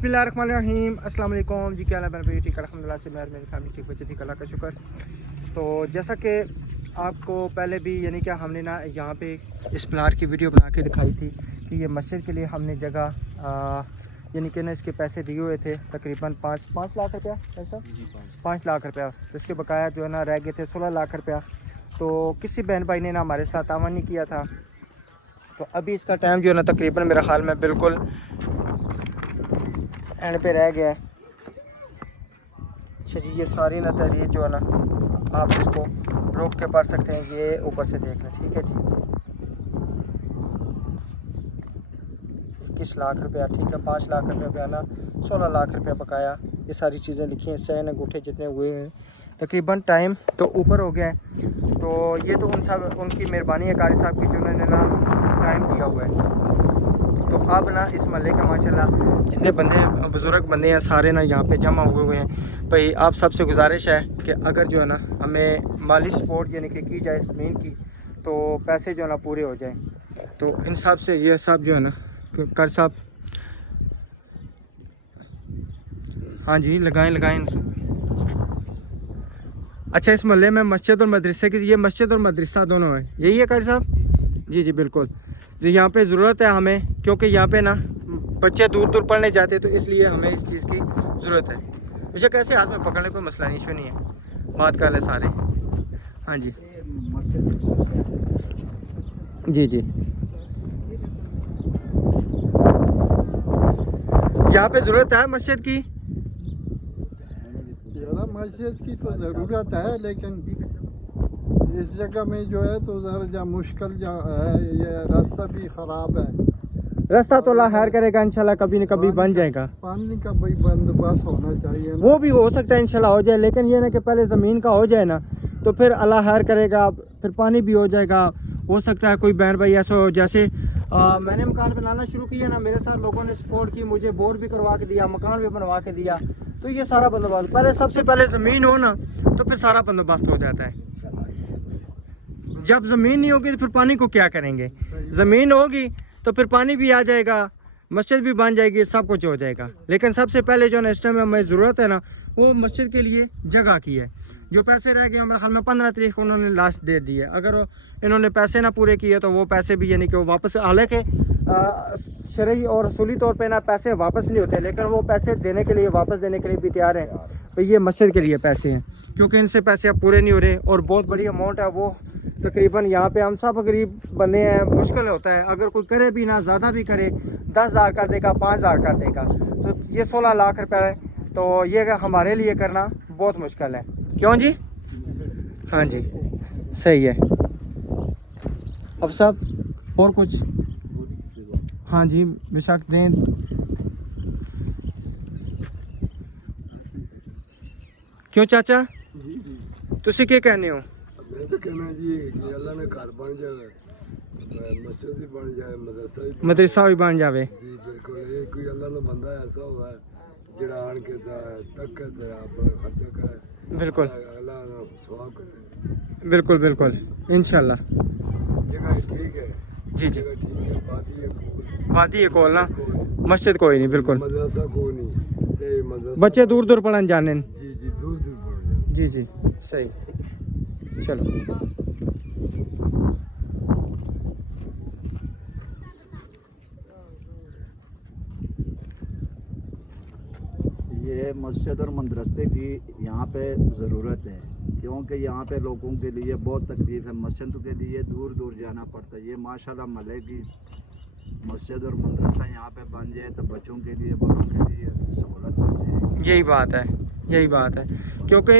बिस्मिल्लाहिर्रहमानिर्रहीम अस्सलाम वालेकुम जी। क्या हाल है मेरे भाई? ठीक अल्हम्दुलिल्लाह से मेरी फैमिली ठीक, बच्चे ठीक, अल्लाह का शुक्र। तो जैसा कि आपको पहले भी यानी कि हमने ना यहाँ पे इस प्लाट की वीडियो बना के दिखाई थी कि ये मस्जिद के लिए हमने जगह यानी कि ना इसके पैसे दिए हुए थे तकरीबन 5 लाख रुपया, ऐसा 5 लाख रुपया। तो इसके बकाया जो है ना रह गए थे 16 लाख रुपया। तो किसी बहन भाई ने ना हमारे साथ तावन नहीं किया था। तो अभी इसका टाइम जो है ना तकरीबन मेरा ख्याल में बिल्कुल एंड पे रह गया है। अच्छा जी, ये सारी ना तहरीर जो है ना आप इसको रोक के पढ़ सकते हैं, ये ऊपर से देख लें, ठीक है जी। 21 लाख रुपया, ठीक है, 5 लाख रुपया बयाना, 16 लाख रुपया बकाया, ये सारी चीज़ें लिखी हैं। सैन अंगूठे जितने हुए हैं तकरीबन टाइम तो ऊपर हो गया है। तो ये तो उनकी मेहरबानी है कारी साहब की, जिन्होंने ना टाइम दिया हुआ है। तो अब ना इस महल्ले के माशाल्लाह जितने बंदे बुज़ुर्ग बंदे हैं सारे ना यहाँ पे जमा हुए हैं। भाई आप सबसे गुजारिश है कि अगर जो है ना हमें माली सपोर्ट यानी कि की जाए ज़मीन की, तो पैसे जो है ना पूरे हो जाएं। तो इन सब से ये सब जो है ना कर साहब, हाँ जी, लगाएं। अच्छा, इस महल्ले में मस्जिद और मदरसे की, ये मस्जिद और मदरसा दोनों है, यही है कारी साहब? जी बिल्कुल। तो यहाँ पे ज़रूरत है हमें, क्योंकि यहाँ पे ना बच्चे दूर दूर पढ़ने जाते, तो इसलिए हमें इस चीज़ की ज़रूरत है। मुझे कैसे हाथ में पकड़ने कोई मसला नहीं, इशू नहीं है, बात कर ले सारे। हाँ जी जी। यहाँ पे ज़रूरत है मस्जिद की, मस्जिद की तो ज़रूरत है, लेकिन इस जगह में जो है तो ज़रा मुश्किल जो है, ये रास्ता भी ख़राब है। रास्ता तो अल्लाह खैर करेगा, इंशाल्लाह कभी न कभी बन जाएगा। पानी का भाई बंदोबस्त होना चाहिए, वो भी हो सकता है इंशाल्लाह हो जाए, लेकिन ये ना कि पहले ज़मीन का हो जाए ना, तो फिर अल्लाह खैर करेगा, फिर पानी भी हो जाएगा। हो सकता है कोई बहन भाई ऐसा हो, जैसे मैंने मकान बनाना शुरू किया ना, मेरे साथ लोगों ने सपोर्ट की, मुझे बोर भी करवा के दिया, मकान भी बनवा के दिया। तो ये सारा बंदोबस्त पहले, सबसे पहले ज़मीन हो ना, तो फिर सारा बंदोबस्त हो जाता है। जब ज़मीन नहीं होगी तो फिर पानी को क्या करेंगे? ज़मीन होगी तो फिर पानी भी आ जाएगा, मस्जिद भी बन जाएगी, सब कुछ हो जाएगा। लेकिन सबसे पहले जो ना इस टाइम में हमें ज़रूरत है ना, वो मस्जिद के लिए जगह की है। जो पैसे रह गए मेरे ख्याल में 15 तारीख को उन्होंने लास्ट डेट दी है। अगर इन्होंने पैसे ना पूरे किए तो वो पैसे भी यानी कि वो वापस, हालांकि शरई और रसूली तौर पे ना पैसे वापस नहीं होते, लेकिन वो पैसे देने के लिए, वापस देने के लिए भी तैयार हैं। तो ये मस्जिद के लिए पैसे हैं, क्योंकि इनसे पैसे अब पूरे नहीं हो रहे और बहुत बड़ी अमाउंट है वो। तकरीबन यहाँ पे हम सब गरीब बंदे हैं, मुश्किल होता है, अगर कोई करे भी ना, ज़्यादा भी करे, 10,000 कर देगा, 5,000 कर देगा, तो ये 16 लाख रुपये है। तो ये हमारे लिए करना बहुत मुश्किल है, क्यों जी? हाँ जी, सही है। अब साहब और कुछ? हाँ जी, बेशक दें। क्यों चाचा, तुसी क्या कहने हो? मैं तो कहना जी कि अल्लाह ने घर बन जाए, मस्जिद भी बन जाए, मदरसा भी बन जाए। जी बिल्कुल। ये कोई अल्लाह का बंदा ऐसा हुआ है जिहड़ा आन के तक के आप खर्चा करे, बिल्कुल अल्लाह सवाब करे। बिल्कुल इंशाल्लाह। जगह ठीक है जी जगह ठीक है, बात ही है कोल ना, मस्जिद कोई नहीं, बिल्कुल मदरसा कोई नहीं, ते मदरसा बच्चे दूर दूर पढ़न जाने। जी दूर पड़ जाए। जी सही, चलो। ये मस्जिद और मदरसे की यहाँ पे ज़रूरत है, क्योंकि यहाँ पे लोगों के लिए बहुत तकलीफ़ है, मस्जिद के लिए दूर दूर जाना पड़ता है। ये माशाल्लाह महल्ले की मस्जिद और मदरसा यहाँ पे बन जाए तो बच्चों के लिए, बड़ों के लिए सहूलत बन जाएगी। यही बात है, क्योंकि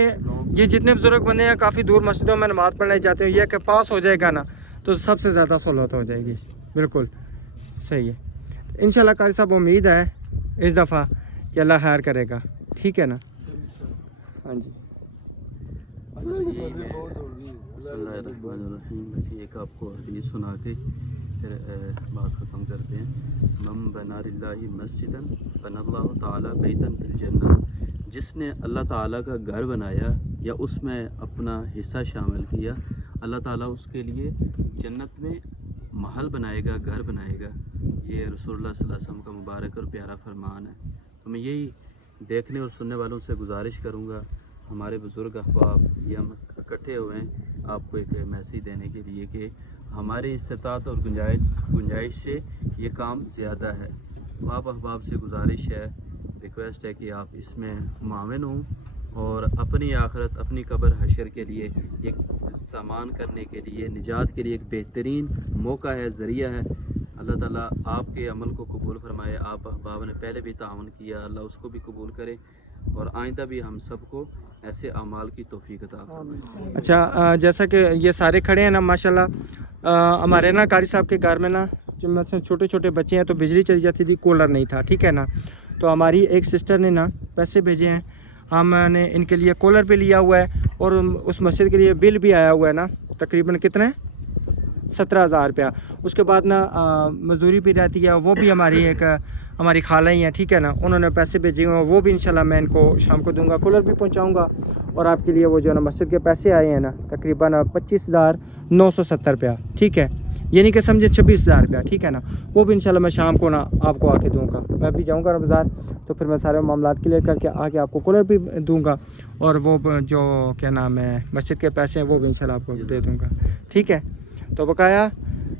ये जितने बुजुर्ग बने हैं काफ़ी दूर मस्जिदों में नमाज़ पढ़ने जाते हैं, ये कि पास हो जाएगा ना तो सबसे ज़्यादा सहूलत हो जाएगी। बिल्कुल सही है। इंशाल्लाह कारी साहब, उम्मीद है इस दफ़ा कि अल्लाह खैर करेगा, ठीक है ना? हाँ जी। बस एक आपको हदीस सुना के फिर बात ख़त्म करते हैं। मम बना लिल्लाहि मस्जिदन बनल्लाहु ताला बैतन फिल जन्नह, जिसने अल्लाह ताला का घर बनाया या उसमें अपना हिस्सा शामिल किया, अल्लाह ताला उसके लिए जन्नत में महल बनाएगा, घर बनाएगा। ये रसूलुल्लाह सल्लल्लाहु अलैहि वसल्लम का मुबारक और प्यारा फरमान है। तो मैं यही देखने और सुनने वालों से गुजारिश करूँगा, हमारे बुज़ुर्ग अहबाब ये हम इकट्ठे हुए हैं आपको एक मैसेज देने के लिए कि हमारी इस्तात और गुंजाइश से ये काम ज़्यादा है। तो आप अहबाब से गुजारिश है, रिक्वेस्ट है कि आप इसमें माविन हों और अपनी आखरत, अपनी कब्र हशर के लिए एक सामान करने के लिए, निजात के लिए एक बेहतरीन मौका है, ज़रिया है। अल्लाह ताला आपके अमल को कबूल फरमाए। आप अहबाब ने पहले भी ताउन किया, अल्लाह उसको भी कबूल करे और आइंदा भी हम सबको ऐसे अमाल की तौफीक अता फरमाए। अच्छा, जैसा कि ये सारे खड़े हैं ना माशाल्लाह, हमारे ना कारी साहब के घर में ना जो मतलब छोटे छोटे बच्चे हैं तो बिजली चली जाती थी, कूलर नहीं था, ठीक है ना। तो हमारी एक सिस्टर ने ना पैसे भेजे हैं, हमने इनके लिए कूलर भी लिया हुआ है और उस मस्जिद के लिए बिल भी आया हुआ है ना, तकरीबन कितने 17,000 रुपया। उसके बाद ना मजदूरी भी रहती है, वो भी हमारी खाला ही हैं, ठीक है ना। उन्होंने पैसे भेजे हुए हैं, वो भी इंशाल्लाह मैं इनको शाम को दूंगा, कूलर भी पहुंचाऊंगा। और आपके लिए वो जो ना मस्जिद के पैसे आए हैं ना तकरीबन 25,970 रुपया, ठीक है, यानी कि समझे 26,000 रुपया, ठीक है ना। वो भी इंशाल्लाह मैं शाम को ना आपको आके दूंगा। मैं भी जाऊंगा ना बाज़ार, तो फिर मैं सारे मामला क्लियर करके आके आपको कूलर भी दूंगा और वो जो क्या नाम है मस्जिद के पैसे हैं वो भी इंशाल्लाह आपको दे दूंगा, ठीक है। तो बकाया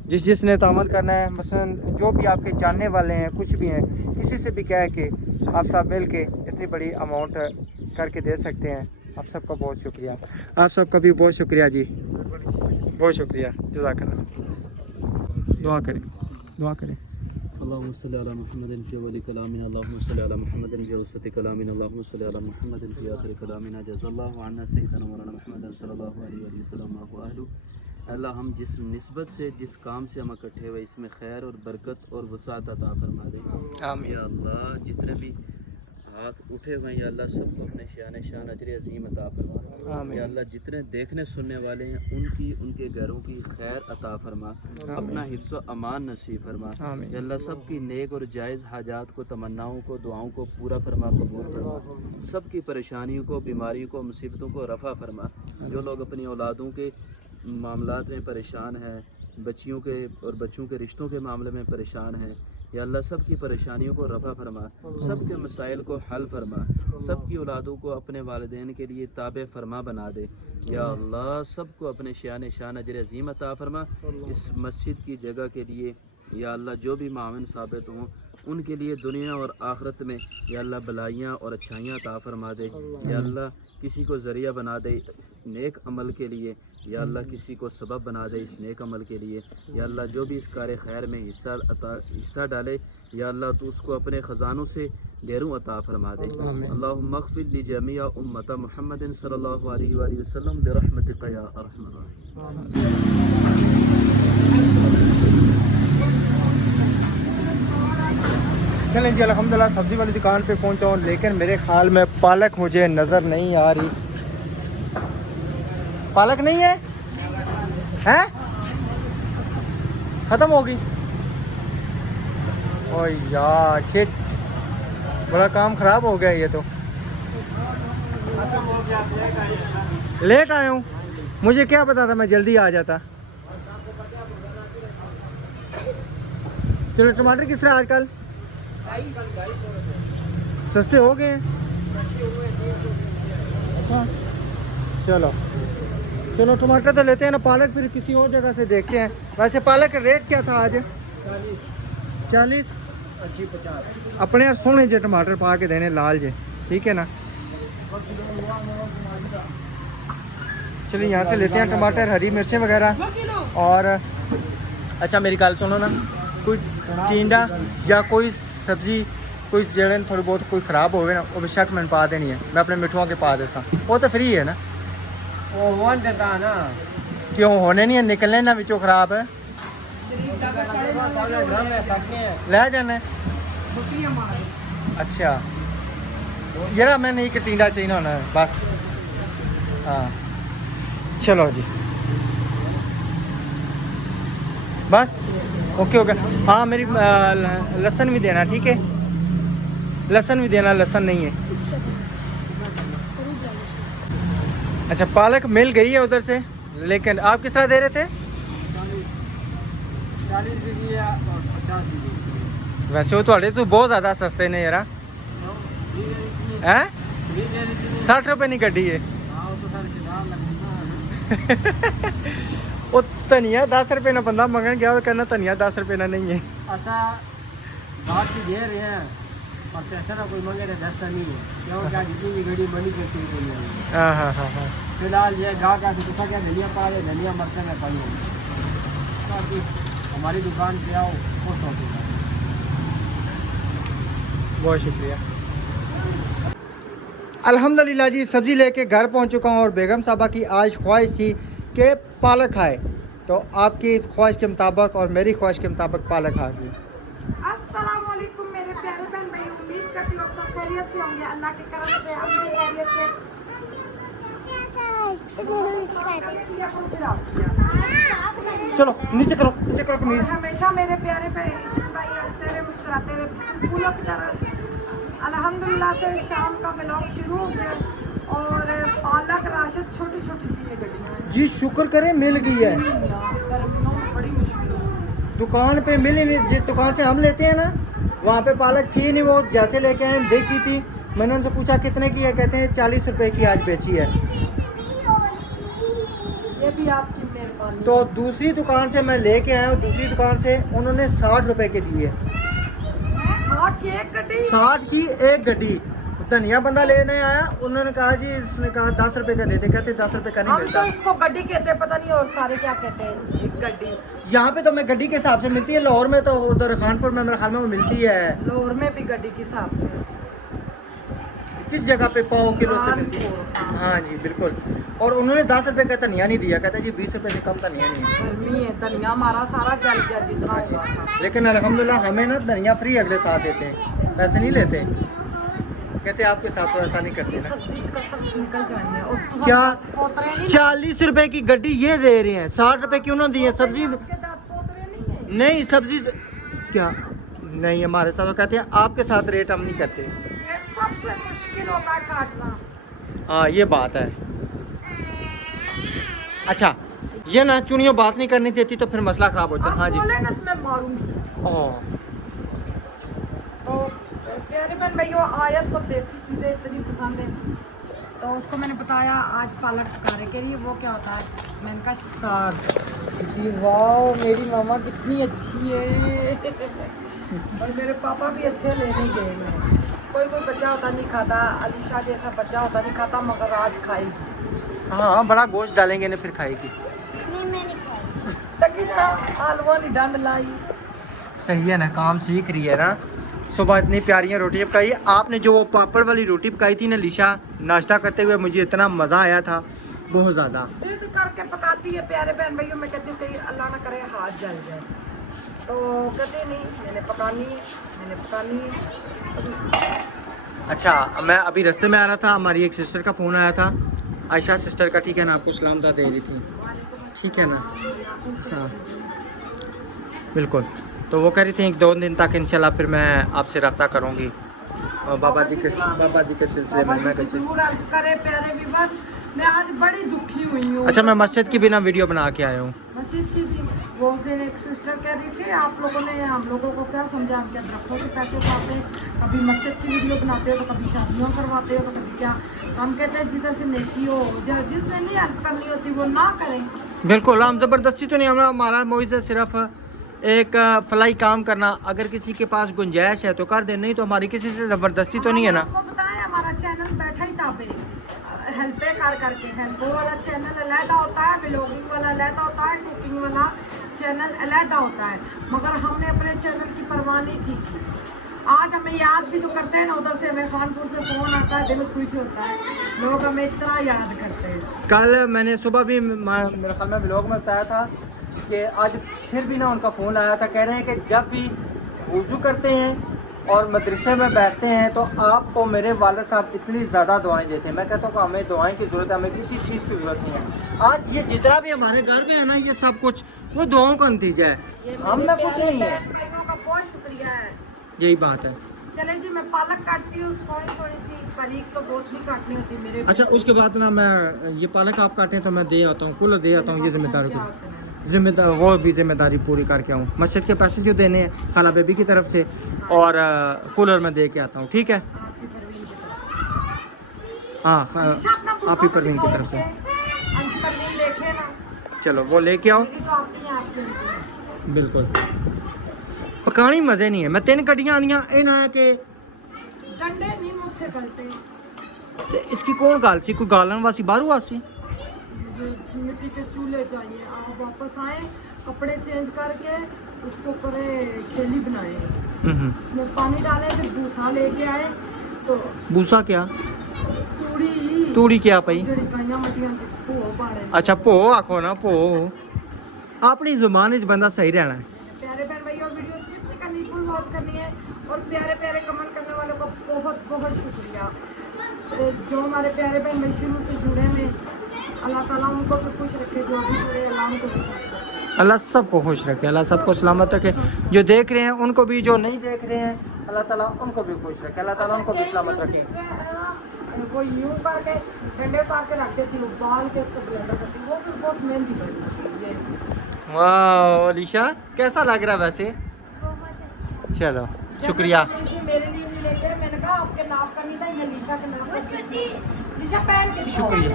जिसने तामल करना है, मसलन जो भी आपके जानने वाले हैं, कुछ भी हैं, किसी से भी कह के आप सब मिल के इतनी बड़ी अमाउंट करके दे सकते हैं। आप सबका बहुत शुक्रिया, आप सबका भी बहुत शुक्रिया जी, बहुत शुक्रिया, जज़ाकल्लाह। दुआ करें, दुआ करें। अल्लाहुम्मा सल्ली अला मुहम्मदिन फी अव्वली कलामिना, अल्लाहुम्मा सल्ली अला मुहम्मदिन फी औसति कलामिना, अल्लाहुम्मा सल्ली अला मुहम्मदिन फी आखिरी कलामिना, जज़ल्लाहु अन्ना सय्यदना मौलाना मुहम्मदन सल्लल्लाहु अलैहि वसल्लम व अहलु। अल्लाह हम जिस निस्बत से, जिस काम से हम इकट्ठे हुए, इसमें खैर और बरकत और वसाअत अता फरमा दे। आमीन या अल्लाह। जितने भी हाथ उठे हुए हैं या अल्लाह सबको अपने शान अजर अजीम अता फरमा। आमीन या अल्लाह। जितने देखने सुनने वाले हैं उनके घरों की खैर अता फरमा, अपना हिफ्ज़ व अमान नसीब फरमा। या अल्लाह सबकी नेक और जायज़ हाजात को, तमन्नाओं को, दुआओं को पूरा फरमा, कबूल फरमा। सबकी परेशानियों को, बीमारियों को, मुसीबतों को रफ़ा फरमा। जो लोग अपनी औलादों के मामलात में परेशान हैं, बच्चियों के और बच्चों के रिश्तों के मामले में परेशान हैं, या अल्लाह सब की परेशानियों को रफ़ा फरमा, सब के मसाइल को हल फरमा, सब की औलादों को अपने वालिदैन के लिए ताबे फरमा बना दे। या अल्लाह सबको अपने शान अजर अजीम अता फरमा। इस मस्जिद की जगह के लिए या अल्लाह जो भी माविन साबित हों उनके लिए दुनिया और आखिरत में या अल्लाह भलाइयाँ और अच्छाइयाँ अता फरमा दे। या अल्लाह किसी को ज़रिया बना दे इस नेक अमल के लिए, या अल्लाह किसी को सबब बना दे इस नेक अमल के लिए। या अल्लाह जो भी इस कार्य खैर में हिस्सा डाले, या अल्लाह तो उसको अपने ख़जानों से ढेरों अता फरमा दे। अल्लाहुम्मा अग़फ़िर लि जमीअ उम्मत मुहम्मदिन सल्लल्लाहु अलैहि वसल्लम बिरहमतिका या अरहमर राहिमीन। चलें जी, अल्हम्दुलिल्लाह सब्ज़ी वाली दुकान पे पहुंचा हूँ, लेकिन मेरे ख्याल में पालक मुझे नज़र नहीं आ रही। पालक नहीं है, हैं? ख़त्म होगी। ओ यार शिट, बड़ा काम ख़राब हो गया ये तो। लेट आया हूँ, मुझे क्या पता था, मैं जल्दी आ जाता। चलो, टमाटर किस तरह आजकल सस्ते हो गए हैं? अच्छा, चलो चलो टमाटर तो लेते हैं ना, पालक फिर किसी और जगह से देखते हैं। वैसे पालक का रेट क्या था आज? 40 50। अपने सोने जे टमाटर पा के देने, लाल जे, ठीक है ना। चलिए यहाँ से लेते हैं टमाटर, हरी मिर्चें वगैरह। और अच्छा मेरी गल सुनो ना, कोई टिंडा या कोई सब्जी कोई जड़न थोड़ी बहुत कोई ख़राब होवे ना, वो बेशक मैंने पा देनी है, मैं अपने मिठुआ के पा देसा, वो तो फ्री है ना। वो वन देता ना, क्यों होने नहीं है, निकलने ना विचों ख़राब है, ले जाना। अच्छा यार, मैंने एक टिंडा चाहिए होना है बस। हाँ चलो जी, बस ओके ओके। हाँ मेरी लहसुन भी देना, ठीक है, लहसुन भी देना, लहसुन नहीं है। अच्छा पालक मिल गई है उधर से, लेकिन आप किस तरह दे रहे थे? 40 भी दिया और 50 भी दिया। वैसे वो थोड़े तो बहुत ज़्यादा सस्ते ने यार। हैं 60 रुपए नहीं गड्डी है वो धनिया 10 रुपए ना बंदा मंगन गया तो कहना धनिया 10 रुपए ना नहीं है ऐसा बात की दे रहे हैं और पैसा ना कोई मांगे दस्ता नहीं है क्यों क्या जितनी भी घड़ी मनी कैसी नहीं है हाँ फिलहाल ये गाँव का तो क्या धनिया पा रहे धनिया मरचा में पाई ताकि हमारी दुकान पे आओ वो शौक बहुत शुक्रिया। अल्हम्दुलिल्लाह जी सब्ज़ी लेके घर पहुंच चुका हूं और बेगम साहबा की आज ख्वाहिश थी कि पालक खाए, तो आपकी ख्वाहिश के मुताबिक और मेरी ख्वाहिश के मुताबिक पालक खा गई। अस्सलाम वालेकुम मेरे प्यारे बहन भाई, उम्मीद करती हूँ आप सब खैरियत से होंगे। अल्लाह के करम से हम भी खैरियत से। चलो नीचे करो कमीज। हमेशा मेरे प्यारे भाई हंसते रहे मुस्कुराते रहे फूलों की तरह। अल्हम्दुलिल्लाह से शाम का व्लॉग शुरू हो गया और पालक राशद छोटी छोटी सी ये गड्डियाँ हैं जी शुक्र करें मिल गई है। गर्मियों में बड़ी मुश्किल है। दुकान पे मिली नहीं, जिस दुकान से हम लेते हैं ना वहाँ पे पालक थी नहीं, वो जैसे लेके आए बिक गई थी। मैंने उनसे पूछा कितने की है, कहते हैं 40 रुपए की आज बेची है। ये भी आपकी मेहरबानी। तो दूसरी दुकान से मैं लेके आया हूँ, दूसरी दुकान से उन्होंने 60 रुपए के दिए। 60 की एक गड्डी। 60 की एक गड्डी। धनिया बंदा लेने आया, उन्होंने कहा जी, इसने कहा 10 रुपए का दे दे, कहते 10 रुपए का नहीं हम मिलता। तो इसको गड्डी कहते हैं, पता नहीं और सारे क्या कहते हैं। एक गड्डी यहाँ पे तो मैं गड्डी के हिसाब से मिलती है, लाहौर में तो उधर खानपुर में मेरे ख्याल में वो मिलती है। लाहौर में भी गड्डी के हिसाब से। किस जगह पे पाव किलो से मिलती है? कानपुर, हाँ जी बिल्कुल। और उन्होंने 10 रुपए का धनिया नहीं दिया, कहते जी 20 रुपए से कम धनिया नहीं है। गर्मी है, धनिया हमारा सारा जल गया जितना हुआ था। लेकिन अल्हम्दुलिल्लाह हमें ना धनिया फ्री अगले साथ देते हैं, पैसे नहीं लेते। कहते आपके साथ तो ऐसा नहीं करते ये ना। सब्जी का सब निकल जानी है और क्या? पोतरे नहीं 40 रुपए की गड्डी ये दे रहे हैं, 60 रुपए क्यों ना दिए? सब्जी आपके दांत पोतरे नहीं है। नहीं, सब्जी क्या नहीं, हमारे साथ तो कहते हैं आपके साथ रेट हम नहीं करते। ये सबसे मुश्किल होता है काटना। हाँ ये बात है। अच्छा ये ना चुनियों बात नहीं करनी देती तो फिर मसला खराब हो जाता है। हाँ जी बोले ना तो मैं मारूंगी। ओह तो प्यारे बहन भाइयों, आयत को देसी चीज़ें इतनी पसंद है तो उसको मैंने बताया आज पालक पकाने के लिए। वो क्या होता है, मैंने कहा साग। कहती वाह मेरी मामा कितनी अच्छी है। और मेरे पापा भी अच्छे लेने गए हैं। कोई बच्चा होता नहीं खाता, अलीशा जैसा बच्चा होता नहीं खाता, मगर आज खाएगी। हाँ बड़ा गोश्त डालेंगे ना फिर खाएगी। तकी ना आलवा नहीं डंड लाई। सही है ना, काम सीख रही है ना। सुबह इतनी प्यारियाँ रोटियाँ पकाई। आपने जो वो पापड़ वाली रोटी पकाई थी ना लिशा, नाश्ता करते हुए मुझे इतना मज़ा आया था, बहुत ज़्यादा। सिद्ध करके पकाती है प्यारे बहन भाइयों। मैं कहती हूँ कहीं अल्लाह ना करे हाथ जल जाए, तो कहते नहीं मैंने पकानी। अच्छा मैं अभी रास्ते में आ रहा था, हमारी एक सिस्टर का फ़ोन आया था, आयशा सिस्टर का, ठीक है ना, आपको सलाम दे रही थी, ठीक है ना। हाँ बिल्कुल। तो वो कह रही थी 1-2 दिन तक इंशाल्लाह फिर मैं आपसे रब्ता करूँगी बाबा जी के सिलसिले में। मैं कैसे जरूर हेल्प करे प्यारे व्यूअर। मैं आज बड़ी दुखी हुई हूँ। अच्छा मैं मस्जिद की बिना वीडियो बना के आया हूँ। मस्जिद की वो उस दिन एक सिस्टर कह रही थी आप लोगों ने हम लोगों को क्या समझा, हम क्या दरख्तों से पैसे उठाते हैं, कभी मस्जिद की वीडियो बनाते हो तो कभी शादियों करवाते हो तो कभी क्या। हम कहते हैं जिधर से नेकी हो, जिसने नहीं हेल्प करनी होती वो ना करें। बिल्कुल, हम ज़बरदस्ती तो नहीं, हमारा मोइज़ है सिर्फ एक फलाई काम करना। अगर किसी के पास गुंजाइश है तो कर दे, नहीं तो हमारी किसी से ज़बरदस्ती तो नहीं है ना। आपको बताएं हमारा चैनल बैठा ही था पे हेल्पे करके। हेल्प वाला चैनल अलहदा होता है, व्लॉगिंग वाला अलहदा होता है, कुकिंग वाला चैनल अलहदा होता है, मगर हमने अपने चैनल की परवाह नहीं की। आज हमें याद भी तो करते हैं ना, उधर से हमें खानपुर से फ़ोन आता है, दिल खुश होता है, लोग हमें इतना याद करते हैं। कल मैंने सुबह भी मेरे ख्याल में व्लॉग में बताया था कि आज फिर भी ना उनका फ़ोन आया था, कह रहे हैं कि जब भी वुज़ू करते हैं और मदरसे में बैठते हैं तो आपको मेरे वालिद साहब इतनी ज़्यादा दुआएं देते हैं। मैं कहता हूँ कि हमें दुआएं की ज़रूरत है, हमें किसी चीज़ की ज़रूरत नहीं है। आज ये जितना भी हमारे घर में है ना, ये सब कुछ वो दुआओं का नतीजा है, हम में कुछ नहीं है। भाइयों का बहुत शुक्रिया है। यही बात है। चले जी, मैं पालक काटती हूँ, सोनी सोनी सी, बारीक तो बहुत नहीं काटनी होती मेरे। अच्छा उसके बाद ना मैं ये पालक आप काटें तो मैं दे आता हूँ, कूलर दे आता हूँ, ये जिम्मेदारी को वो भी जिम्मेदारी पूरी करके आऊँ। मस्जिद के पैसे जो देने हैं खाला बेबी की तरफ से, और कूलर में दे के आता हूँ, ठीक है। आपकी परवीन की तरफ हाँ लीशा, अपना आप ही परवीन की तरफ से। अंश परवीन देखे ना, चलो वो लेके आओ। मेरी तो आपकी है, आपकी नहीं है। बिल्कुल पकानी मज़े नहीं है। मैं 3 कटियां आनियां इन्हें के डंडे नहीं मुझसे गलते, ते इसकी कौन गाल सी, कोई गालन वासी बारू वासी? मुझे मिट्टी के चूल्हे चाहिए। आप वापस आए, कपड़े चेंज करके उसको करे खेली बनाए, उसमें पानी डाले, फिर भूसा लेके आए। तो भूसा क्या? तूड़ी तूड़ी क्या पई? जड़ी गाइयां मतियां के भो पाड़े। अच्छा भो आखो ना, भो। अपनी जुबान च बंदा सही रहना है। प्यारे बहन भाइयों, वीडियो स्किप नहीं करनी, फुल वॉच करनी है। और प्यारे प्यारे कमेंट करने वालों का बहुत बहुत शुक्रिया। जो हमारे प्यारे बहन भाई शुरू से जुड़े हैं, अल्लाह ताला उनको भी खुश रखे, जो अभी जुड़े अल्लाह उनको भी खुश रखे। अल्लाह सबको खुश रखे, अल्लाह सबको सलामत रखे। जो देख रहे हैं उनको भी, जो नहीं देख रहे हैं अल्लाह ताला उनको भी खुश रखे, अल्लाह ताला उनको भी सलामत रखे। वो यूं करके डंडे उतार के रख देती हूँ, बाल के उसको ब्लेंडर करती हूँ, वो फिर बहुत मेहंदी बनती है। वाह अलीशा, कैसा लग रहा है वैसे? चलो शुक्रिया। मेरे लिए नहीं लेके, मैंने कहा आपके नाप का नहीं था, ये लीशा के नाप का। लीशा पहन के दिखाओ, शुक्रिया।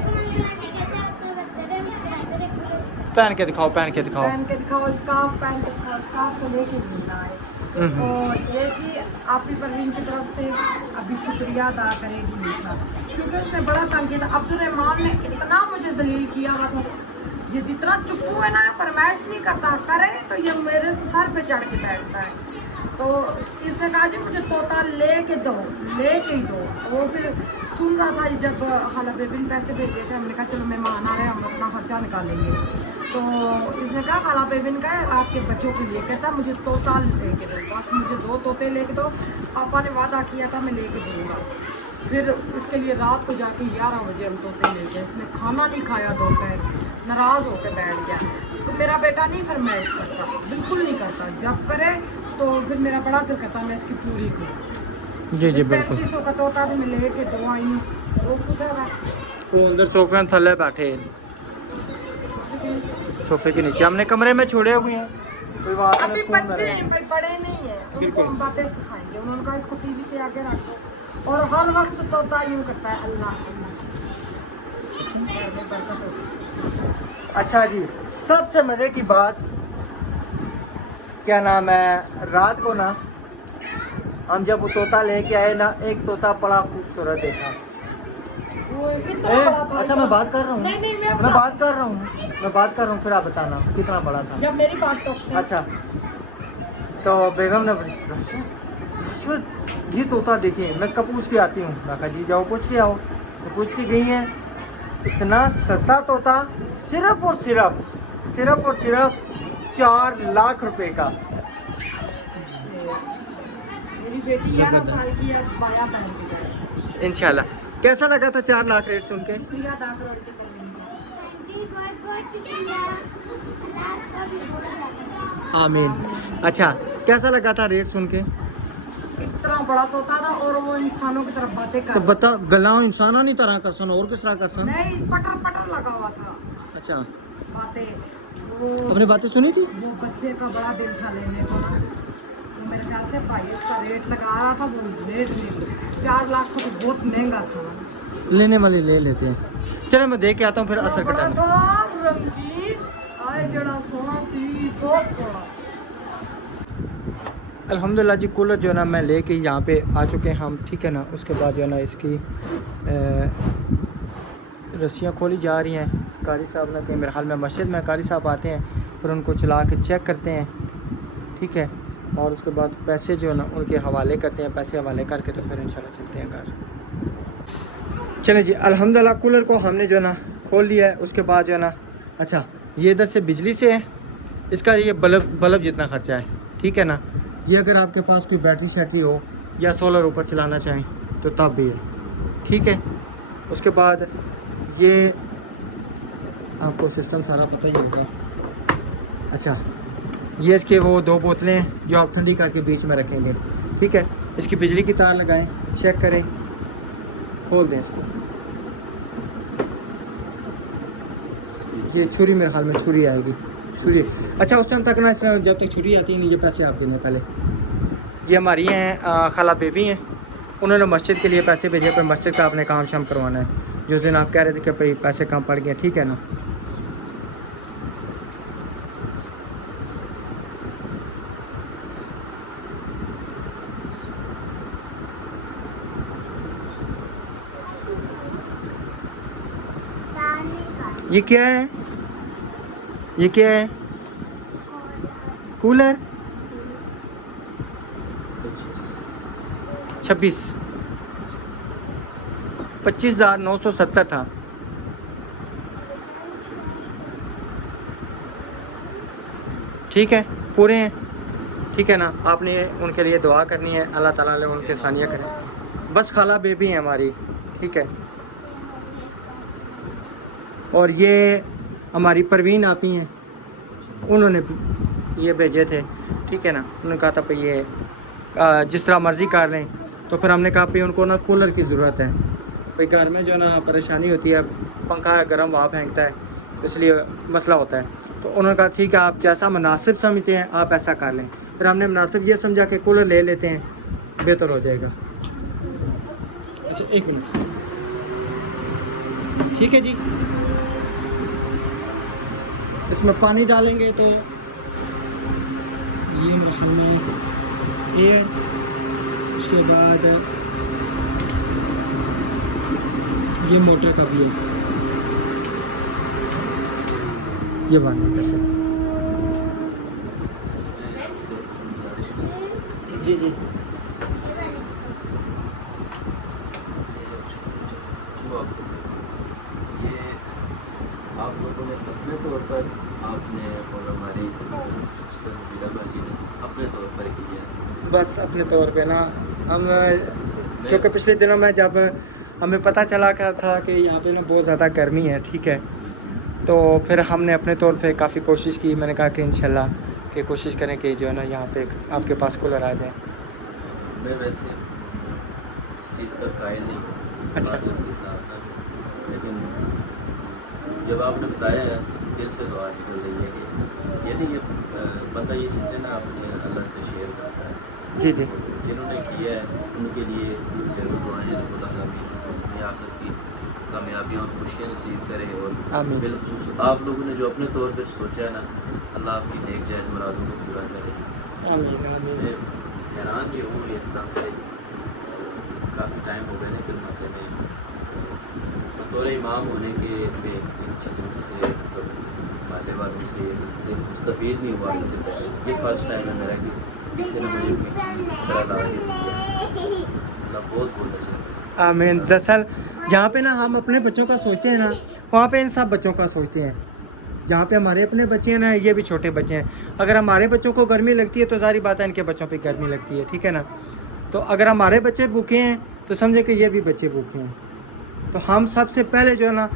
पहन के दिखाओ, पहन के दिखाओ। पहन के दिखाओ, स्कार्फ पहन के दिखाओ। स्कार्फ तो लेके नहीं ना आए। और ये जी आपकी परवीन की तरफ से अभी शुक्रिया अदा करेगी लीशा, क्योंकि उसने बड़ा तंग किया था। अब्दुल रहमान ने इतना मुझे जलील किया हुआ था, ये जितना चुप्पू है ना, फरमाइश नहीं करता, करे तो ये मेरे सर पे चढ़ के बैठता है। तो इसने कहा जी मुझे तोता लेके दो, लेके ही दो। वो फिर सुन रहा था जब खाला बेबी ने पैसे भेजे थे, हमने कहा चलो मेहमान आ रहे हैं, हम अपना खर्चा निकालेंगे। तो इसने कहा खाला बेबी ने कहा आपके बच्चों के लिए, कहता मुझे तोता लेके दो, बस मुझे 2 तोते लेके दो, पापा ने वादा किया था मैं लेके दूँगा। फिर इसके लिए रात को जाके 11 बजे हम तोते ले गए। इसने खाना नहीं खाया दोपहर, नाराज़ होकर बैठ गया। तो मेरा बेटा नहीं फरमाइश करता, बिल्कुल नहीं करता, जब करे तो फिर मेरा बड़ा दिल करता मैं इसकी पूरी करूँ। जी जी बिल्कुल। 3500 का तोता भी मैं लेके 2 आई हूँ। वो कुछ वो अंदर सोफे में थल्ले बैठे हैं, सोफे के नीचे हमने कमरे में छोड़े हुए हैं, कोई वहाँ से अभी स्कूल में बच्चे रहे। हैं, बड़े नहीं है, उनको बिल्कुल। हम बातें सिखाएंगे। उन्होंने कहा इसको टीवी के आगे रखो, और हर वक्त तोता यूँ करता है अल्लाह अल्लाह। अच्छा जी, सबसे मज़े की बात क्या नाम है, रात को ना हम जब वो तोता लेके आए ना, एक तोता बड़ा खूबसूरत देखा। वो इतना बड़ा था। अच्छा मैं बात कर रहा हूँ, नहीं नहीं मैं बात कर रहा हूँ, फिर आप बताना कितना बड़ा था। जब मेरी बात टोकते हैं। अच्छा तो बेगम ने रशवत ये तोता देखिए, मैं इसका पूछ के आती हूँ। मैं कहा जी जाओ पूछ के आओ। तो पूछ के गई हैं, इतना सस्ता तोता, सिर्फ और सिर्फ 4 लाख रुपए का। मेरी बेटी 11 साल की है, बाया बन के जाए। इंशाल्लाह। कैसा लगा था 4 लाख रेट सुन के? शुक्रिया अदा करो उनके परवीन का। आमीन। अच्छा कैसा लगा था रेट सुन के? इतना बड़ा तोता था, और वो इंसानों की तरफ बातें कर तो बता गलाओ इंसाना नहीं तरह कर सन, और किस तरह कर सन? नहीं, पटर पटर लगा हुआ था अच्छा बातें। वो अपनी बातें सुनी थी? वो बच्चे का बड़ा दिल था लेने का, तो मेरे ख्याल से भाई उसका रेट लगा रहा था, वो रेट नहीं, 4 लाख का तो बहुत महंगा था। लेने वाले ले लेते हैं। चलो मैं देख के आता हूँ फिर असर बड़ा कटा। था, रंगीन, आए जड़ा सोना सी, बहुत सोना। अल्हम्दुलिल्लाह जी, कूलर जो है ना मैं लेके यहाँ पे आ चुके हैं हम, ठीक है ना। उसके बाद जो है ना इसकी रस्सियाँ खोली जा रही हैं। कारी साहब ना कहीं मेरे हाल में मस्जिद में कारी साहब आते हैं, फिर उनको चला के चेक करते हैं, ठीक है। और उसके बाद पैसे जो है ना उनके हवाले करते हैं, पैसे हवाले करके तो फिर इंशाल्लाह चलते हैं घर। चलें जी, अल्हम्दुलिल्लाह कूलर को हमने जो है ना खोल लिया है। उसके बाद जो है ना, अच्छा ये इधर से बिजली से है, इसका ये बल्ब जितना ख़र्चा है, ठीक है ना। ये अगर आपके पास कोई बैटरी शैटरी हो या सोलर ऊपर चलाना चाहें तो तब भी है, ठीक है। उसके बाद ये आपको सिस्टम सारा पता ही होगा। अच्छा ये इसके वो 2 बोतलें हैं जो आप ठंडी करके बीच में रखेंगे, ठीक है। इसकी बिजली की तार लगाएं, चेक करें, खोल दें इसको। ये छुरी मेरे ख्याल में छुरी आएगी, छुरी। अच्छा उस टाइम तक ना, जब तक छुरी आती है नहीं, ये पैसे आप देने पहले। ये हमारी हैं खाला बेबी हैं, उन्होंने मस्जिद के लिए पैसे भेजे, पर मस्जिद का आपने काम शाम करवाना है। जिस दिन आप कह रहे थे कि भाई पैसे कम पड़ गए, ठीक है ना। ये क्या है? ये क्या है? कूलर 25,970 था। ठीक है, पूरे हैं, ठीक है ना। आपने उनके लिए दुआ करनी है, अल्लाह ताला ने उनके सानिया करें। बस खाला बेबी है हमारी, ठीक है। और ये हमारी परवीन आपी हैं, उन्होंने ये भेजे थे, ठीक है ना। उन्होंने कहा था भाई ये जिस तरह मर्ज़ी कर लें, तो फिर हमने कहा भाई उनको ना कूलर की ज़रूरत है, भाई घर में जो ना परेशानी होती है, पंखा गर्म हवा फेंकता है, तो इसलिए मसला होता है। तो उन्होंने कहा ठीक है, आप जैसा मुनासिब समझते हैं आप ऐसा कर लें। फिर हमने मुनासिब ये समझा कि कूलर ले लेते हैं, बेहतर हो जाएगा। अच्छा, 1 मिनट, ठीक है जी। इसमें पानी डालेंगे तो ये महल में एयर, उसके बाद ये मोटर का भी है, ये बात है कैसे। जी जी ये आप लोगों ने अपने तौर पर, आपने और हमारी सिस्टर नीलम जी ने अपने तौर पर किया है। बस अपने तौर पे ना हम, क्योंकि पिछले दिनों में जब हमें पता चला था कि यहाँ पे ना बहुत ज़्यादा गर्मी है, ठीक है, तो फिर हमने अपने तौर पे काफ़ी कोशिश की। मैंने कहा कि इंशाल्लाह कि कोशिश करें कि जो है ना यहाँ पे आपके पास कूलर आ जाए। मैं वैसे इस चीज़ का कायल नहीं हूँ, अच्छा। माज़रत के साथ ना, लेकिन जब आपने बताया दिल से दुआ निकल रही है कि यानी ये बंदा ये चीज़ें ना अपने अल्लाह से शेयर करता है। जी जी जिन्होंने किया है उनके लिए ज़रूर दुआएं रब्बुल आलमीन अपनी आखिरत की कामयाबियाँ और खुशियाँ नसीब करे। और आमीन। बिलखुसूस आप लोगों ने जो अपने तौर पे सोचा है ना, अल्लाह आपकी नेक जायज़ मुरादों को पूरा करे। आमीन आमीन। मैं हैरान भी हूँ एकदम से, काफ़ी टाइम हो गए ना खिदमत में, बतौर इमाम होने के मैं इन चीज़ों से मतलब माले वालों से किसी से मुस्तफ़ीद नहीं हुआ इससे पहले। ये फर्स्ट टाइम है मेरा कि किसी ने मुझे कोई चीज़ इस तरह ला के दी है। मतलब बहुत बहुत अच्छा लगा। आमीन। दरअसल जहाँ पे ना हम अपने बच्चों का सोचते हैं ना, वहाँ पे इन सब बच्चों का सोचते हैं। जहाँ पे हमारे अपने बच्चे हैं ना, ये भी छोटे बच्चे हैं, अगर हमारे बच्चों को गर्मी लगती है तो ज़ाहिर बात है इनके बच्चों पे गर्मी लगती है, ठीक है ना। तो अगर हमारे बच्चे भूखे हैं तो समझे कि ये भी बच्चे भूखे हैं। तो हम सबसे पहले जो है ना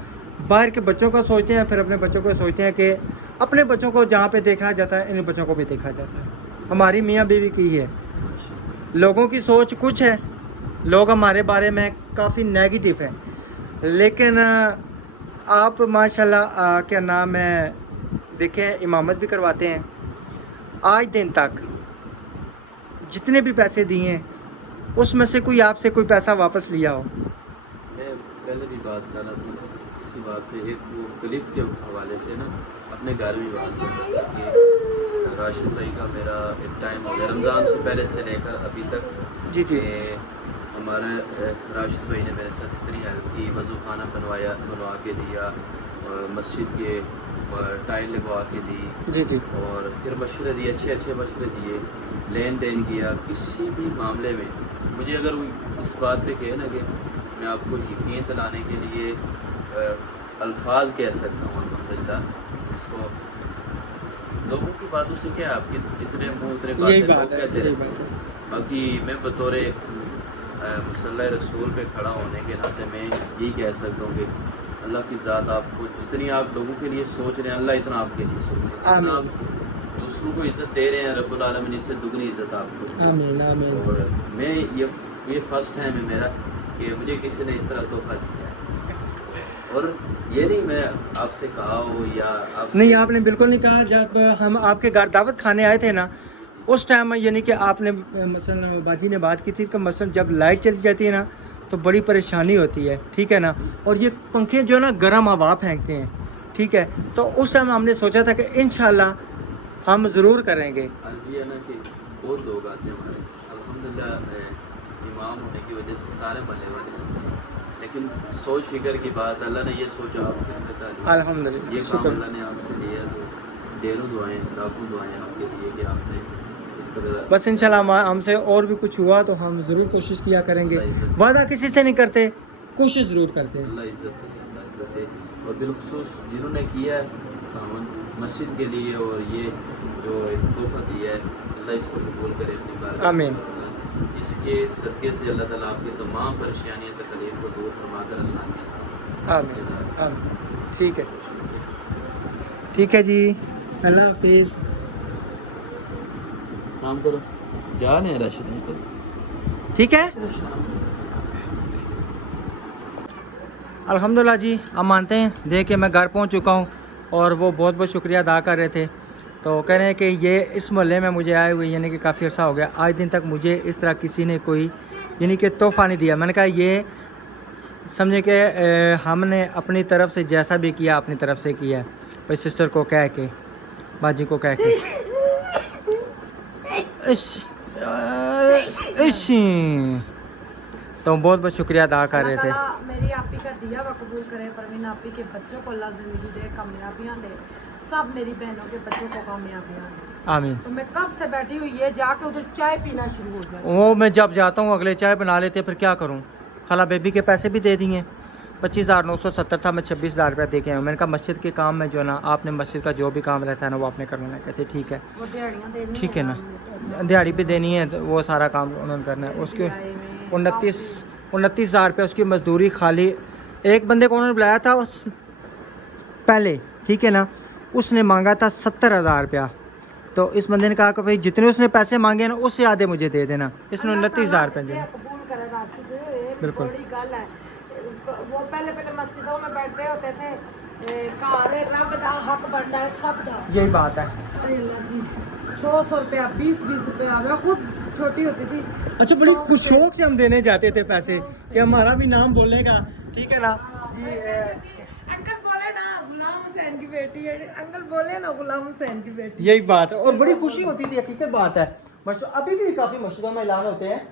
बाहर के बच्चों का सोचते हैं, फिर अपने बच्चों को सोचते हैं कि अपने बच्चों को जहाँ पे देखा जाता है इन बच्चों को भी देखा जाता है। हमारी मियाँ बीवी की है, लोगों की सोच कुछ है, लोग हमारे बारे में काफ़ी नेगेटिव हैं, लेकिन आप माशाल्लाह क्या नाम है, देखें इमामत भी करवाते हैं। आज दिन तक जितने भी पैसे दिए हैं उसमें से कोई आपसे कोई पैसा वापस लिया हो? मैं पहले भी बात कर रहा था इसी बात पे, एक वो क्लिप के हवाले से ना अपने घर भी बात कर रहा था कि राशिद भाई का मेरा एक टाइम हो गया रमज़ान से पहले से लेकर अभी तक। जी जी हमारे राशिद भाई ने मेरे साथ इतनी हेल्प की, वज़ू खाना बनवा के दिया, मस्जिद के टाइल लगवा के दी, जी जी और फिर मशवरे दिए, अच्छे अच्छे मशवरे दिए, लेन देन किया। किसी भी मामले में मुझे अगर वो इस बात पे कहे ना कि मैं आपको यकीन दिलाने के लिए अल्फाज कह सकता हूँ अल्हम्दुलिल्लाह, इसको लोगों की बातों से क्या, आपके जितने मुँह उतने यही बातें बात लोग है, कहते यही रहते बात हैं। है। बाकी मैं बतौर मुसल्ला रसूल पे खड़ा होने के नाते मैं यही कह सकता हूँ कि अल्लाह की ज़ात आपको जितनी आप लोगों के लिए सोच रहे हैं, अल्लाह इतना आपके लिए सोचे। जितना आप दूसरों को इज़्ज़त दे रहे हैं, रब्बुल आलमीन इससे दुगनी इज़्ज़त आपको दे। आमीन आमीन। और मैं ये फर्स्ट टाइम है मेरा कि मुझे किसी ने इस तरह तोहफा दिया है। और ये नहीं मैं आपसे कहा हो या आपसे नहीं, आपने बिल्कुल नहीं कहा। जब हम आपके घर दावत खाने आए थे ना, उस टाइम यानी कि आपने मसलन बाजी ने बात की थी कि मसलन जब लाइट चली जाती है ना तो बड़ी परेशानी होती है, ठीक है ना। और ये पंखे जो है ना गर्म हवा फेंकते हैं, ठीक है। तो उस टाइम हमने सोचा था कि इंशाल्लाह हम ज़रूर करेंगे। अर्ज़ ये है ना कि बहुत लोग आते हैं हमारे, अल्हम्दुलिल्लाह इमाम होने की वजह से सारे मले वाले आते हैं, लेकिन सोच फिक्र की बात, अल्लाह ने ये सोचा आपके अंदर डाली, अल्हम्दुलिल्लाह, ये काम शुक्र। अल्लाह ने आपसे लिया, तो ढेरों दुआएं लाखों दुआएं आपके लिए कि आपने इस कदर बस इंशाल्लाह हमसे और भी कुछ हुआ तो हम ज़रूर कोशिश किया करेंगे। वादा किसी से नहीं करते, कोशिश ज़रूर करते हैं। अल्लाह इज़्ज़त दे, अल्लाह इज़्ज़त दे। और बिलखुसूस जिन्होंने किया है तावन मस्जिद के लिए और ये जो एक तोहफ़ा दिया है, अल्लाह इसको कबूल करे अपनी बारगाह में। आमीन। इसके सदक़े से अल्लाह ताला आपकी तमाम परेशानियाँ तकलीफ़ को दूर फरमाकर आसानियाँ अता आमीन फरमाए। आमीन। ठीक है, ठीक है जी, अल्लाह हाफिज़। काम करो, जा नहीं राशिद अंकल। ठीक है, अल्हम्दुलिल्लाह जी, हम मानते हैं। देखिए मैं घर पहुंच चुका हूं और वो बहुत बहुत शुक्रिया अदा कर रहे थे। तो कह रहे हैं कि ये इस मोहल्ले में मुझे आए हुए यानी कि काफ़ी अर्सा हो गया, आज दिन तक मुझे इस तरह किसी ने कोई यानी कि तोहफ़ा नहीं दिया। मैंने कहा ये समझे कि हमने अपनी तरफ से जैसा भी किया अपनी तरफ से किया, भाई सिस्टर को कह के, बाजी को कह के। तो बहुत बहुत शुक्रिया अदा कर रहे थे। अल्लाह ताला मेरी आपी का दिया व कबूल करे, परवीन आपी के बच्चों को अल्लाह ज़िंदगी दे, कामयाबियाँ दे, सब मेरी बहनों के बच्चों को कामयाबियाँ दे। आमीन। तो मैं कब से बैठी हुई है, जाके उधर चाय पीना शुरू हो जाए। वो मैं जब जाता हूँ अगले चाय बना लेते, फिर क्या करूँ। खाला बेबी के पैसे भी दे दिए, 25,970 था, मैं 26,000 रुपया दे के आया। मैंने कहा मस्जिद के काम में जो है ना, आपने मस्जिद का जो भी काम रहता है ना वो आपने करवाना है। कहते ठीक है, वो दिहाड़ियाँ देनी ठीक है ना, हमने दिहाड़ी भी देनी है, तो वो सारा काम उन्होंने करना है। उसके 29,000 रुपया उसकी मजदूरी खाली एक बंदे को उन्होंने बुलाया था उस पहले, ठीक है ना, उसने मांगा था 70,000 रुपया। तो इस बंदे ने कहा कि भाई जितने उसने पैसे मांगे ना उससे आधे मुझे दे देना, इसने 29,000 रुपये दिए। कबूल करे राशिद, एक बिल्कुल। बड़ी गल है। वो पहले पहले मस्जिदों में बैठते होते थे, घर रब दा हक बनता है सब दा। यही बात है। अरे अल्लाह जी, 100 रुपया, 20 रुपया, मैं खुद छोटी होती थी। अच्छा, बड़ी खुश शौक से हम देने जाते थे पैसे कि हमारा भी नाम बोलेगा, ठीक है ना जी। अंकल बोले ना गुलाम हुसैन की बेटी है, अंकल बोले ना गुलाम हुसैन की बेटी। यही बात है और बड़ी खुशी होती थी, हकीकत बात है। बस अभी भी काफ़ी मस्जिदों में ऐलान होते हैं,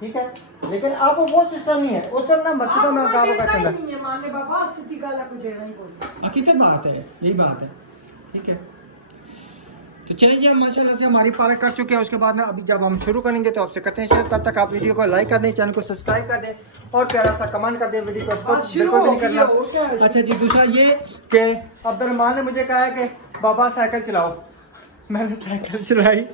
ठीक है, लेकिन अब वो सिस्टम नहीं है। उस समय ना मस्जिदों में काम का चला, माने बाबा सीधी गाला को देना ही बोल। हकीकत बात है, यही बात है, ठीक है। तो चलिए जी, हम माशाल्लाह से हमारी पार्क कर चुके हैं। उसके बाद ना अभी जब हम शुरू करेंगे तो आपसे करते हैं शेयर। तब तक आप वीडियो को लाइक कर दें, चैनल को सब्सक्राइब कर दें और प्यारा सा कमेंट कर दें। वीडियो को बिल्कुल भी नहीं करना। अच्छा जी, दूसरा ये कि अब्दुलरहमान ने मुझे कहा है कि बाबा साइकिल चलाओ। मैंने साइकिल चलाई,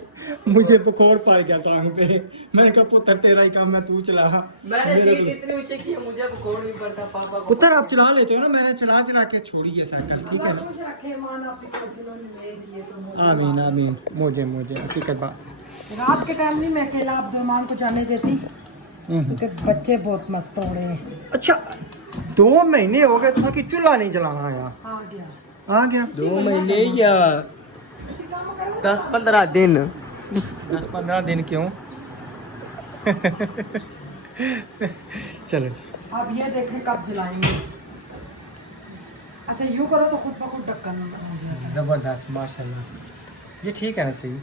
मुझे बुखार पड़ गया टांग पे। मैंने कहा पुत्र तेरा ही काम है, तू चला। मैंने सीट इतनी ऊंची की मुझे बुखार नहीं पड़ता पापा को। पुत्र आप चला लेते हो ना, मैंने चला चला के छोड़ी है साइकिल, ठीक है ना। खुश रखे मान आपको जिन्होंने ले लिए तो। आमीन आमीन। मुझे हकीकत बात। रात के टाइम नहीं मैं अकेला अब्दुलरहमान को जाने देती क्योंकि बच्चे बहुत मस्त हो रहे हैं। अच्छा, 2 महीने हो गए तो कि चूल्हा नहीं जलाना आया। आ गया 2 महीने या 10-15 दिन। 10-15 दिन क्यों? चलो जी, अब ये देखें कब जलाएंगे। अच्छा यूँ करो तो खुद ब खुद ढक्कन बना दिया। जबरदस्त माशाल्लाह, ये ठीक है ना, सही।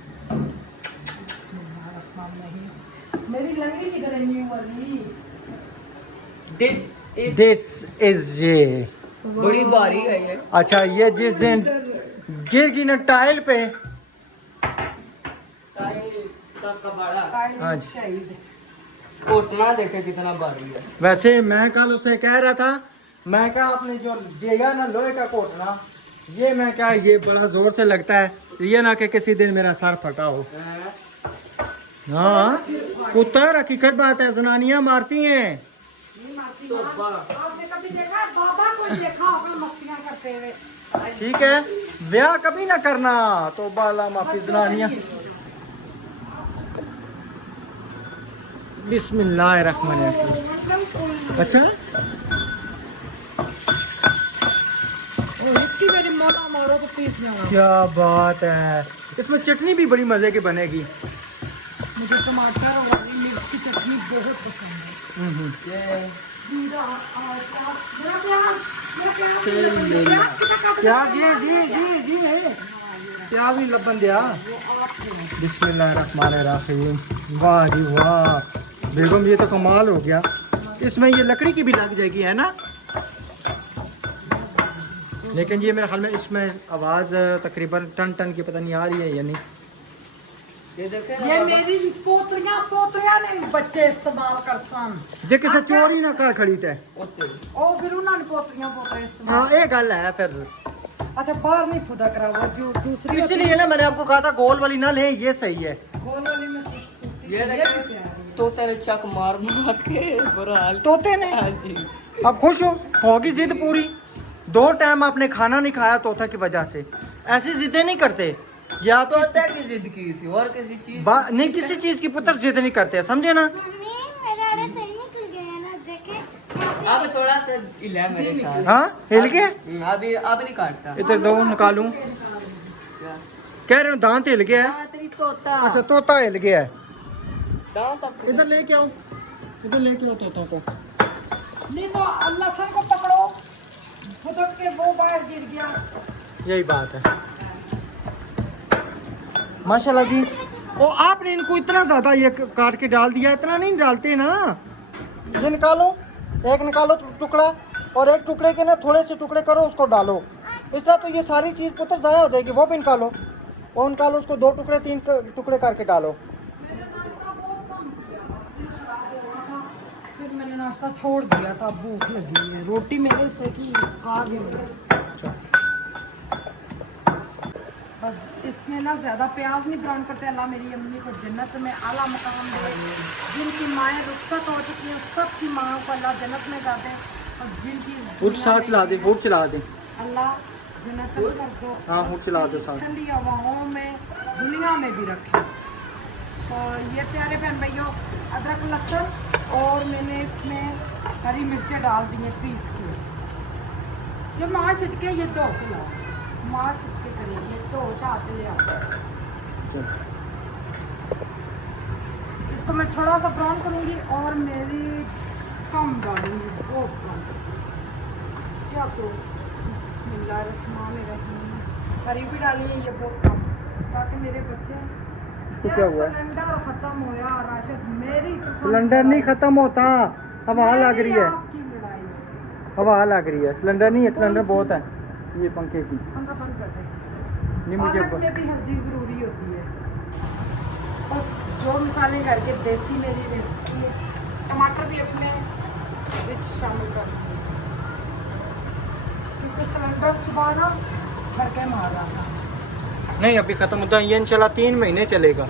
मेरी लंगड़ी किधर है न्यू वाली? दिस इज ये बड़ी भारी है ये। अच्छा, ये जिस दिन गिर गई ना टाइल पे। हाँ जी। शहीद कोटना देखे कितना भारी है। वैसे मैं कल उसे कह रहा था, मैं क्या आपने जो दिया ना लोहे का कोटना, ये मैं क्या ये बड़ा जोर से लगता है, ये ना कि किसी दिन मेरा सर फटा हो। हाँ पुत्र, हकीकत बात है, जनानियाँ मारती हैं। आपने कभी देखा बाबा को देखा होगा मस्तियाँ करते हुए? ठीक है, ब्याह कभी ना करना तो बाला माफी जनानियाँ। बिस्मिल्लाहिर्रहमानिर्रहीम। अच्छा, इतनी मेरी मोना मारो तो पीस में क्या बात है, इसमें चटनी भी बड़ी मज़े की बनेगी। मुझे टमाटर और हरी मिर्च की चटनी बहुत पसंद है। प्याज ये है प्याज भी लबन दिया। बिस्मिल्लाहिर्रहमानिर्रहीम। वाह जी वाह बेगम ये तो कमाल हो गया। इसमें ये लकड़ी की भी लग जाएगी है ना, लेकिन ये मेरे ख्याल में इसमें आवाज़ तकरीबन टन टन की पता नहीं आ रही है या नहीं। ये मेरी पोतरियां ने बच्चे इस्तेमाल कर सन जे किसे चोरी ना कर खड़ी थे ओ फिर उन्होंने पोतरियां इस्तेमाल। हाँ ये गल है फिर। अच्छा बाहर नहीं खुदा करा वो जो दूसरी इसीलिए ना मैंने आपको कहा था गोल वाली ना ले, ये सही है। गोल वाली में तोते ने चक मार मार के बुरा हाल तोते ने जी। अब खुश होगी जिद पूरी। 2 टाइम आपने खाना नहीं खाया तोता की वजह से। ऐसी जिद्दें नहीं करते या तो तोते की जिद की थी और किसी चीज नहीं किसी चीज की पुत्र जिद नहीं करते, समझे ना। मम्मी मेरा आड़े सही निकल गया ना, देखे अब थोड़ा सा हिला है मेरे ख्याल। हाँ हिल गया। अभी अब नहीं काटता। इधर दो निकालूं। कह रहे हो दांत हिल गया है। तेरी तोता अच्छा तोता हिल गया है। दांत अब इधर लेके आओ, इधर लेके आओ तोता को। नहीं तो अल्लाह सन को पकड़ो फुदक के वो बाहर गिर गया। यही बात है माशाल्लाह जी। ओ आपने इनको इतना ज्यादा ये काट के डाल दिया, इतना नहीं डालते ना। ये निकालो, एक निकालो टुकड़ा और एक टुकड़े के ना थोड़े से टुकड़े करो उसको डालो। इस तरह तो ये सारी चीज़ पुत्र ज़ाया हो जाएगी। वो भी निकालो, वो निकालो, उसको 2 टुकड़े 3 टुकड़े करके डालो। फिर मैंने नाश्ता छोड़ दिया था, भूख लगी है। रोटी मेरे से की आ गई। बस इसमें ना ज़्यादा प्याज नहीं ब्राउन करते। अल्लाह मेरी अम्मी को जन्नत में आला मकाम दे। जिनकी माएँ रुखसत हो चुकी हैं सब की माँ को अल्लाह जन्नत में जाते हैं, और जिनकी हुट साथ चला दे, हुट चला दे। अल्लाह जन्नत में कर दो। हाँ हुट चला दो साथ। ठंडी हवाओं में दुनिया में भी रखे। तो ये प्यारे बहन भाइयों अदरक लहसुन और मैंने इसमें हरी मिर्चें डाल दी हैं पीस के। जब माँ छिटके ये धो के लाओ, माँ छिटके करेंगे तो उठाते ले आओ। इसको मैं थोड़ा सा ब्राउन करूँगी और मेरी कम डालूँगी, बहुत कम। क्या करूँ, बिस्मिल्लाहिर्रहमानिर्रहीम। हरी भी डाली है ये बहुत कम, ताकि मेरे बच्चे। तो क्या हुआ? सिलेंडर खत्म होया राशिद, मेरी सिलेंडर नहीं खत्म होता, हवा लग रही है। आपकी लड़ाई है। हवा लग रही है, सिलेंडर नहीं है, सिलेंडर बहुत है। ये पंखे की पंखा बंद कर दे। नहीं मुझे पालक में भी हल्दी ज़रूरी होती है। बस जो मसाले घर के देसी मेरी रेसिपी है। टमाटर भी अपने रिच शामिल कर दूँगी, क्योंकि सिलेंडर सुबह ना भर के मार रहा था। नहीं अभी खत्म होता है ये, इंशाल्लाह 3 महीने चलेगा।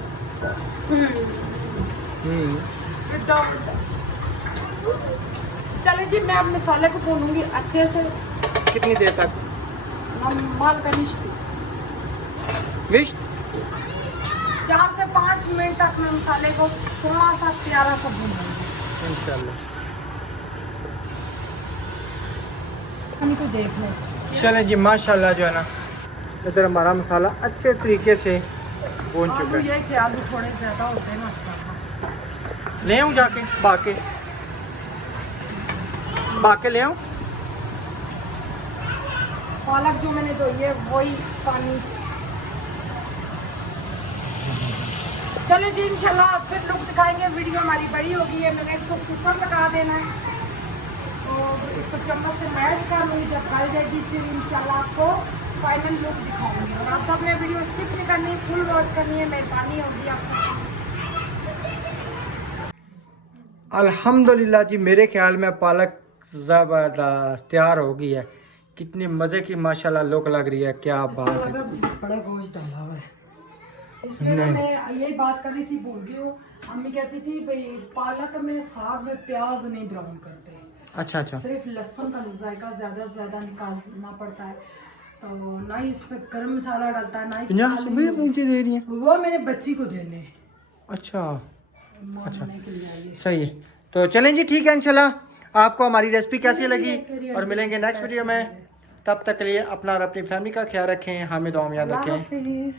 चले जी मैं अब मसाले को भूनूंगी अच्छे से। कितनी देर तक? माल का निश्चित विश 4 से 5 मिनट तक मैं मसाले को थोड़ा सा प्यारा सा भूनूंगी इंशाल्लाह। इनको देख लें। चले जी माशाल्लाह जो है ना इधर हमारा मसाला अच्छे तरीके से भून चुका आलू है। ये कि आलू थोड़े ज़्यादा होते हैं ना। ले आऊँ जाके बाके ले आऊँ। पालक जो मैंने धोई है वही पानी। चलो जी इंशाल्लाह फिर लोग दिखाएंगे। वीडियो हमारी बड़ी होगी है, मैंने इसको कुकर लगा देना है और इसको चम्मच से मैश कर लूँगी। जब गल जाएगी फिर इंशाल्लाह आपको फाइनल लुक दिखाऊंगी। और आप सब ने वीडियो स्किप नहीं करनी, फुल वॉच करनी है, मेहरबानी होगी आपको। अल्हम्दुलिल्लाह जी मेरे ख्याल में पालक ज़बरदस्त तैयार हो गई है। कितनी मज़े की माशाल्लाह लुक लग रही है, क्या बात है। बड़ा गोश्त डाला हुआ है इसमें ना। मैं यही बात कर रही थी, भूल गई हूँ। अम्मी कहती थी भाई पालक में साग में प्याज नहीं ब्राउन करते। अच्छा सिर्फ लहसुन का जायका ज़्यादा से ज़्यादा निकालना पड़ता है। तो ना ही इसमें गर्म मसाला डलता है, ना ही 50 रुपये मुझे दे रही है। वो मेरे बच्ची को देने हैं। अच्छा मारने के लिए आई है। सही है। तो चलें जी ठीक है, इंशाल्लाह आपको हमारी रेसिपी कैसी लगी और मिलेंगे नेक्स्ट वीडियो में। तब तक के लिए अपना और अपनी फैमिली का ख्याल रखें, हमें दुआ में याद अल्लाह रखें। हाफिज़।